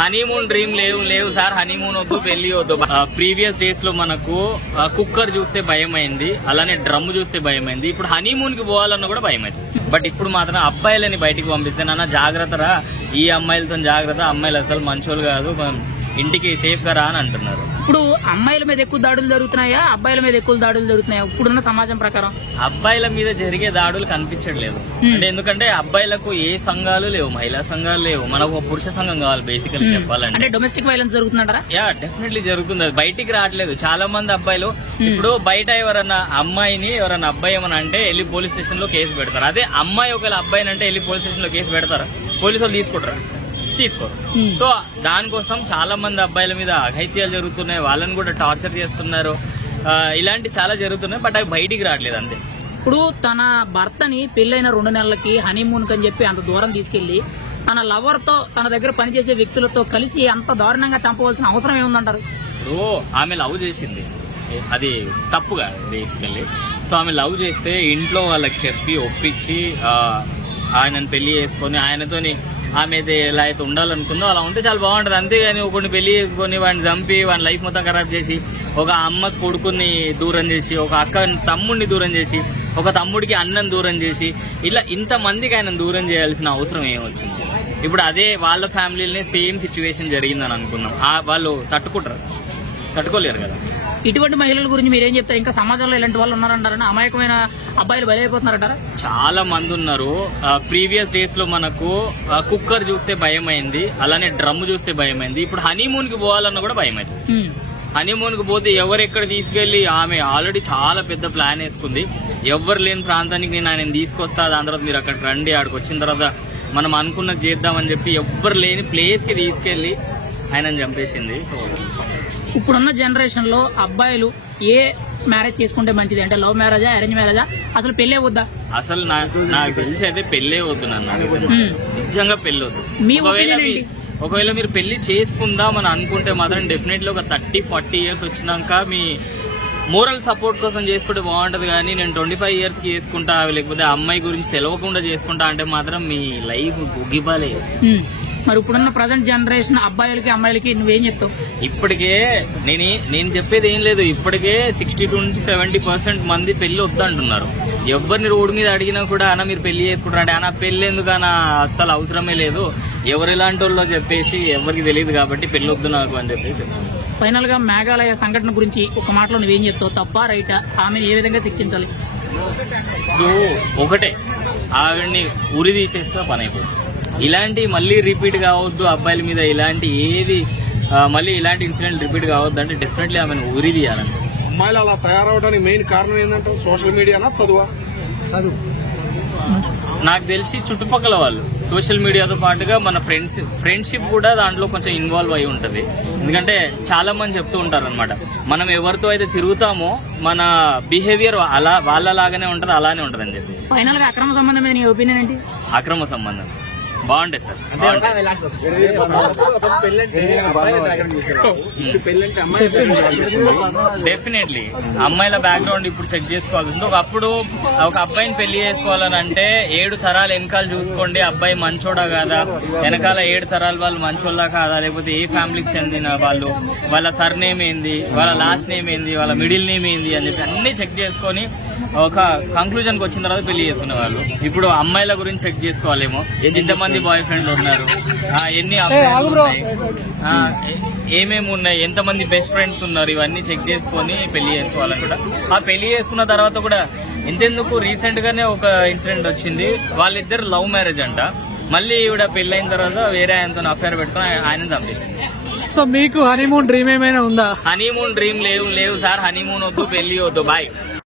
Honeymoon dream లేవు sir, honeymoon వద్దు, పెళ్లి వద్దు. ప్రీవియస్ డేస్ లో మనకు కుక్కర్ చూస్తే భయం అయింది, అలానే డ్రమ్ చూస్తే భయం అయింది. ఇప్పుడు హనీమూన్ కి పోవాలన్నా కూడా భయం అయింది. బట్ ఇప్పుడు మాత్రం అబ్బాయిలని బయటికి పంపిస్తే నాన్న జాగ్రత్తరా, ఈ అమ్మాయిలతో జాగ్రత్త, అమ్మాయిలు అసలు మంచోళ్ళు కాదు, ఇంటికి సేఫ్ గా రా అని అంటున్నారు. ఇప్పుడు అమ్మాయిల మీద ఎక్కువ దాడులు జరుగుతున్నాయా, అబ్బాయిల మీద ఎక్కువ దాడులు జరుగుతున్నాయా ఇప్పుడున్న సమాజం ప్రకారం? అబ్బాయిల మీద జరిగే దాడులు కనిపించట్లేదు. అంటే ఎందుకంటే అబ్బాయిలకు ఏ సంఘాలు లేవు, మహిళా సంఘాలు లేవు, మనకు పురుష సంఘం కావాలి బేసికలీ చెప్పాలంటే. అంటే డొమెస్టిక్ వైలెన్స్ జరుగుతుందంటారా? యా, డెఫినెట్లీ జరుగుతుంది. అది బయటికి రావట్లేదు. చాలా మంది అబ్బాయిలు ఇప్పుడు బయట ఎవరన్నా అమ్మాయిని ఎవరన్నా అబ్బాయి ఏమన్నా అంటే వెళ్ళి పోలీస్ స్టేషన్ లో కేసు పెడతారు. అదే అమ్మాయి ఒకవేళ అబ్బాయిని అంటే వెళ్ళి పోలీస్ స్టేషన్ లో కేసు పెడతారా? పోలీసులు తీసుకోరు. సో దానికోసం చాలా మంది అబ్బాయిల మీద అఘాయిత్యాలు జరుగుతున్నాయి, వాళ్ళని కూడా టార్చర్ చేస్తున్నారు, ఇలాంటి చాలా జరుగుతున్నాయి. బట్ అవి బయటికి రావట్లేదు అంతే. ఇప్పుడు తన భర్తని పెళ్లైన 2 నెలలకి హనీమూన్ కని చెప్పి అంత దూరం తీసుకెళ్లి తన లవర్ తో తన దగ్గర పనిచేసే వ్యక్తులతో కలిసి అంత దారుణంగా చంపవలసిన అవసరం ఏముందంటారు? ఇప్పుడు ఆమె లవ్ చేసింది, అది తప్పుగా బేసికల్లీ. సో ఆమె లవ్ చేస్తే ఇంట్లో వాళ్ళకి చెప్పి ఒప్పించి ఆయనను పెళ్లి చేసుకొని ఆయనతోని ఆమె ఎలా అయితే ఉండాలనుకుందో అలా ఉంటే చాలా బాగుంటది. అంతేగాని ఒకరిని పెళ్లి చేసుకుని వాడిని చంపి వాడి లైఫ్ మొత్తం ఖరాబ్ చేసి, ఒక అమ్మ కొడుకుని దూరం చేసి, ఒక అక్క తమ్ముడిని దూరం చేసి, ఒక తమ్ముడికి అన్నను దూరం చేసి, ఇలా ఇంతమందికి ఆయన దూరం చేయాల్సిన అవసరం ఏమొచ్చింది? ఇప్పుడు అదే వాళ్ళ ఫ్యామిలీనే సేమ్ సిచ్యువేషన్ జరిగిందని అనుకున్నాం, వాళ్ళు తట్టుకోలేరు కదా. ఇటువంటి మహిళల గురించి మీరేం చెప్తారు? ఇంకా సమాజంలో ఇలాంటి వాళ్ళు ఉన్నారంటారా? అమాయకమైన అబ్బాయిలు బలైపోతున్నారంటారా? చాలా మంది ఉన్నారు. ప్రీవియస్ డేస్ లో మనకు కుక్కర్ చూస్తే భయం అయింది, అలానే డ్రమ్ చూస్తే భయం అయింది. ఇప్పుడు హనీమూన్ కి పోవాలన్నా కూడా భయం అయింది. హనీమూన్ కి పోతే ఎవరెక్కడ తీసుకెళ్లి, ఆమె ఆల్రెడీ చాలా పెద్ద ప్లాన్ వేసుకుంది. ఎవరు లేని ప్రాంతానికి నేను ఆయన తీసుకొస్తా, దాని తర్వాత మీరు అక్కడికి రండి, ఆడికి వచ్చిన తర్వాత మనం అనుకున్నది చేద్దామని చెప్పి ఎవ్వరు లేని ప్లేస్ కి తీసుకెళ్లి ఆయనను చంపేసింది. సో ఇప్పుడున్న జనరేషన్ లో అబ్బాయిలు ఏ మ్యారేజ్ చేసుకుంటే మంచిది? అంటే లవ్ మ్యారేజా, అరేంజ్ మ్యారేజా, అసలు పెళ్లే వద్దా? అసలు నాకు తెలిసి అయితే పెళ్లే వద్దు నన్ను, నిజంగా పెళ్లి వద్దు. ఒకవేళ మీరు పెళ్లి చేసుకుందాం అని అనుకుంటే మాత్రం డెఫినెట్లీ ఒక 30-40 ఇయర్స్ వచ్చినాక మీ మోరల్ సపోర్ట్ కోసం చేసుకుంటే బాగుంటది. కానీ నేను 25 ఇయర్స్ కి చేసుకుంటా, లేకపోతే అమ్మాయి గురించి తెలియకుండా చేసుకుంటా అంటే మాత్రం మీ లైఫ్ గుగ్గిబాలే. మరి ఇప్పుడున్న ప్రజెంట్ జనరేషన్ అబ్బాయిలకి అమ్మాయిలకి నువ్వేం చెప్తావు? ఇప్పటికే నేను చెప్పేది ఏం లేదు. ఇప్పటికే 60-70% మంది పెళ్లి వద్దంటున్నారు. ఎవరిని రోడ్డు మీద అడిగినా కూడా అన్న మీరు పెళ్లి చేసుకుంటారు అంటే అన్న పెళ్లి ఎందుకన్నా, అస్సలు అవసరమే లేదు, ఎవరు ఎలాంటి వాళ్ళో చెప్పేసి ఎవరికి తెలియదు కాబట్టి పెళ్లి వద్దు నాకు అని చెప్పేసి. ఫైనల్ గా మేఘాలయ సంఘటన గురించి ఒక మాటలో నువ్వేం చెప్తావు? తప్పా రైటా? ఆమెను ఏ విధంగా శిక్షించాలి? ఒకటే, ఆవిడ్ని ఉరి తీసేస్తే పని అయిపోతుంది. ఇలాంటి మళ్ళీ రిపీట్ కావద్దు అబ్బాయిల మీద, ఇలాంటి ఏది మళ్ళీ ఇలాంటి ఇన్సిడెంట్ రిపీట్ కావద్దు అంటే డెఫినెట్లీ ఆమెను ఉరి తీయాలని. అమ్మాయిలు అలా తయారవడానికి మెయిన్ కారణం ఏంటంటే సోషల్ మీడియానా, చదువు? నాకు తెలిసి చుట్టుపక్కల వాళ్ళు సోషల్ మీడియాతో పాటుగా మన ఫ్రెండ్షిప్ కూడా దాంట్లో కొంచెం ఇన్వాల్వ్ అయి ఉంటది. ఎందుకంటే చాలా మంది చెప్తూ ఉంటారు అనమాట, మనం ఎవరితో అయితే తిరుగుతామో మన బిహేవియర్ వాళ్ళలాగానే ఉంటది, అలానే ఉంటది అని చెప్పి. ఫైనల్ గా అక్రమ సంబంధం మీద నీ ఒపీనియన్ ఏంటి? అక్రమ సంబంధం బాగుంటుంది సార్. డెఫినెట్లీ అమ్మాయిల బ్యాక్గ్రౌండ్ ఇప్పుడు చెక్ చేసుకోవాల్సింది. ఒకప్పుడు ఒక అబ్బాయిని పెళ్లి చేసుకోవాలని అంటే 7 తరాలు వెనకాల చూసుకోండి, అబ్బాయి మంచోడా కాదా, వెనకాల 7 తరాల వాళ్ళు మంచోళ్ళా కాదా, లేకపోతే ఏ ఫ్యామిలీకి చెందిన వాళ్ళు, వాళ్ళ సర్ నేమ్ ఏంది, వాళ్ళ లాస్ట్ నేమ్ ఏంది, వాళ్ళ మిడిల్ నేమ్ ఏంది అని చెప్పి అన్ని చెక్ చేసుకొని ఒక కంక్లూజన్ కి వచ్చిన తర్వాత పెళ్లి చేసుకునే వాళ్ళు. ఇప్పుడు అమ్మాయిల గురించి చెక్ చేసుకోవాలేమో, ఎంతమంది బాయ్ ఫ్రెండ్లు ఉన్నారు, ఎన్ని ఏమేమి ఉన్నాయి, ఎంతమంది బెస్ట్ ఫ్రెండ్స్ ఉన్నారు, ఇవన్నీ చెక్ చేసుకొని పెళ్లి చేసుకోవాలని కూడా. ఆ పెళ్లి చేసుకున్న తర్వాత కూడా ఇంతెందుకు రీసెంట్ గానే ఒక ఇన్సిడెంట్ వచ్చింది, వాళ్ళిద్దరు లవ్ మ్యారేజ్ అంట, మళ్ళీ ఈవిడ పెళ్లైన తర్వాత వేరే ఆయనతో అఫేర్ పెట్టుకుని ఆయన చంపేసింది. సో మీకు హనీమూన్ డ్రీమ్ ఏమైనా ఉందా? హనీమూన్ డ్రీమ్ లేవు సార్, హనీమూన్ వద్దు, పెళ్లి వద్దు, బాయ్.